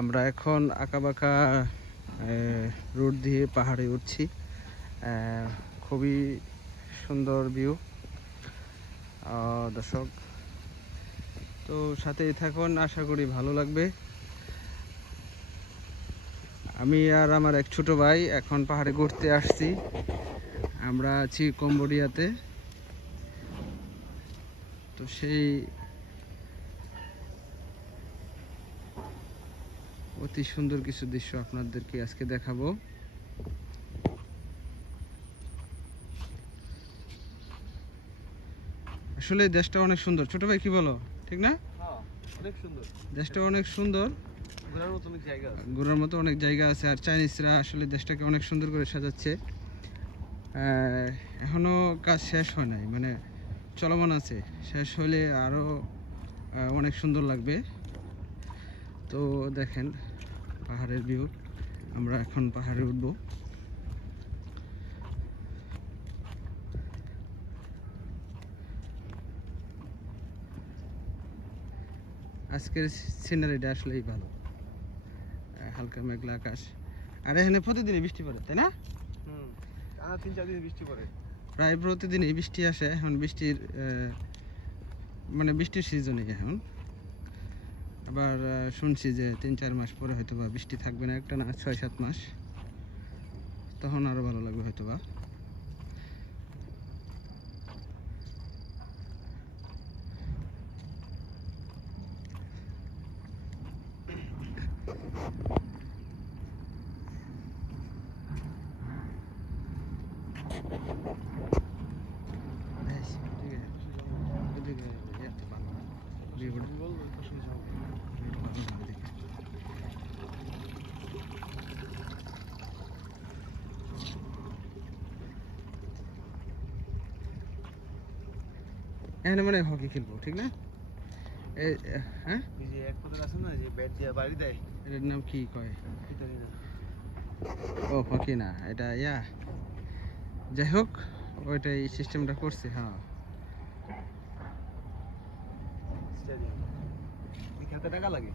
আমরা এখন আঁকাবাঁকা রোড দিয়ে পাহাড়ে উঠছি। খুবই সুন্দর ভিউ দর্শক, তো সাথেই থাকুন, আশা করি ভালো লাগবে। আমি আর আমার এক ছোট ভাই এখন পাহাড়ে ঘুরতে আসছি। আমরা আছি কম্বোডিয়াতে। তো সেই অতি সুন্দর কিছু দৃশ্য আপনাদেরকে আজকে দেখাবো। আসলে দেশটা অনেক সুন্দর। ছোট ভাই কি বলো, ঠিক না? অনেক সুন্দর, দেশটা অনেক সুন্দর, ঘোরার মতো অনেক জায়গা আছে। আর চাইনিজরা আসলে দেশটাকে অনেক সুন্দর করে সাজাচ্ছে। এখনো কাজ শেষ হয় নাই, মানে চলমান আছে। শেষ হলে আরো অনেক সুন্দর লাগবে। তো দেখেন পাহাড়ের ভিউ। আমরা এখন পাহাড়ে উঠবো। আজকের সিনারিটা আসলেই ভালো, হালকা মেঘলা আকাশ। আর এখানে প্রতিদিনই বৃষ্টি পড়ে, তাই না? 3-4 দিন বৃষ্টি পড়ে, প্রায় প্রতিদিনই বৃষ্টি আসে। এখন বৃষ্টির মানে বৃষ্টির সিজনে এখন। আবার শুনছি যে 3-4 মাস পরে হয়তো বা বৃষ্টি থাকবে না, একটা না 6-7 মাস, তখন আরো ভালো লাগবে হয়তো বা। এখানে মানে হকি খেলবো, ঠিক না? হ্যাঁ, এই যে এক পদের আছে না, যে ব্যাট দিয়ে বাড়ি দেয়, এটার নাম কি কয়? জানি না। ও হকি না, এটা যাই হোক, ওইটাই সিস্টেমটা করছে। হ্যাঁ, খেলতে টাকা লাগে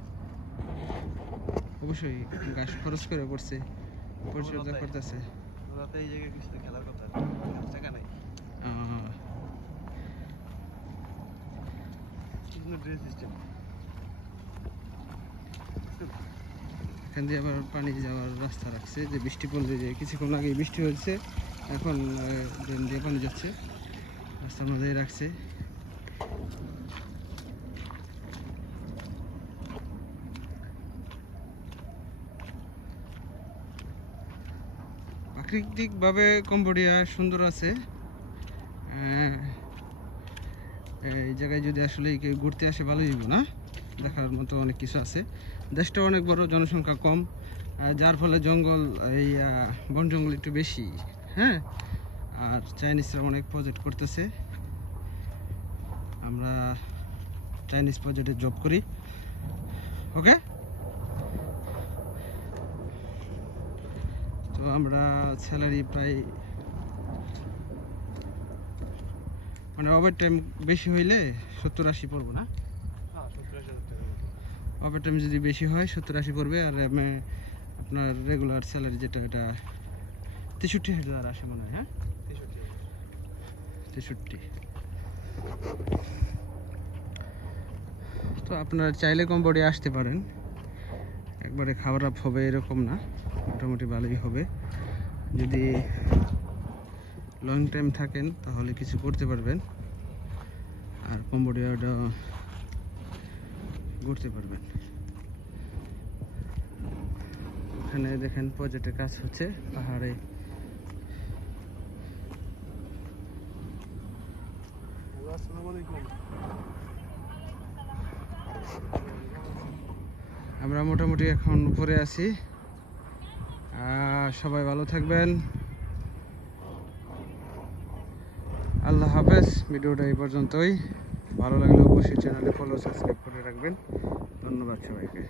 অবশ্যই, গাছ খরচ করে করছে, পরিচর্যা করতেছে। এই জায়গায় কিছু খেলার কথা, টাকা নাই। এখান দিয়ে আবার পানি যাওয়ার রাস্তা রাখছে, যে বৃষ্টি পড়লে, যে কিছুক্ষণ আগে বৃষ্টি হয়েছে, এখন ড্রেন দিয়ে পানি যাচ্ছে, রাস্তার মধ্যেই রাখছে। প্রাকৃতিকভাবে কম্বোডিয়া সুন্দর আছে। এই জায়গায় যদি আসলে কেউ ঘুরতে আসে ভালোই হইব না, দেখার মতো অনেক কিছু আছে। দেশটা অনেক বড়, জনসংখ্যা কম, যার ফলে জঙ্গল, এই বন জঙ্গল একটু বেশি। হ্যাঁ, আর চাইনিজরা অনেক প্রজেক্ট করতেছে। আমরা চাইনিজ প্রজেক্টে জব করি। ওকে, তো আমরা স্যালারি প্রায়, মানে ওভার টাইম বেশি হইলে 70-80 পড়বো না? ওভার টাইম যদি বেশি হয় 70-80 পড়বে। আর আপনার রেগুলার স্যালারি যেটা, এটা 63,000 আসে মনে হয়। হ্যাঁ, 63। তো আপনারা চাইলে কম্বোডিয়া আসতে পারেন। একবারে খারাপ হবে এরকম না, মোটামুটি ভালোই হবে। যদি লং টাইম থাকেন তাহলে কিছু করতে পারবেন, আর কম্বোডিয়াটা ঘুরতে পারবেন। ওখানে দেখেন প্রজেক্টের কাজ হচ্ছে পাহাড়ে। আমরা মোটামুটি এখন উপরে আছি। সবাই ভালো থাকবেন, আল্লাহ হাফেজ। ভিডিওটা এই পর্যন্তই। ভালো লাগলে অবশ্যই চ্যানেলে ফলো, সাবস্ক্রাইব করে রাখবেন। ধন্যবাদ সবাইকে।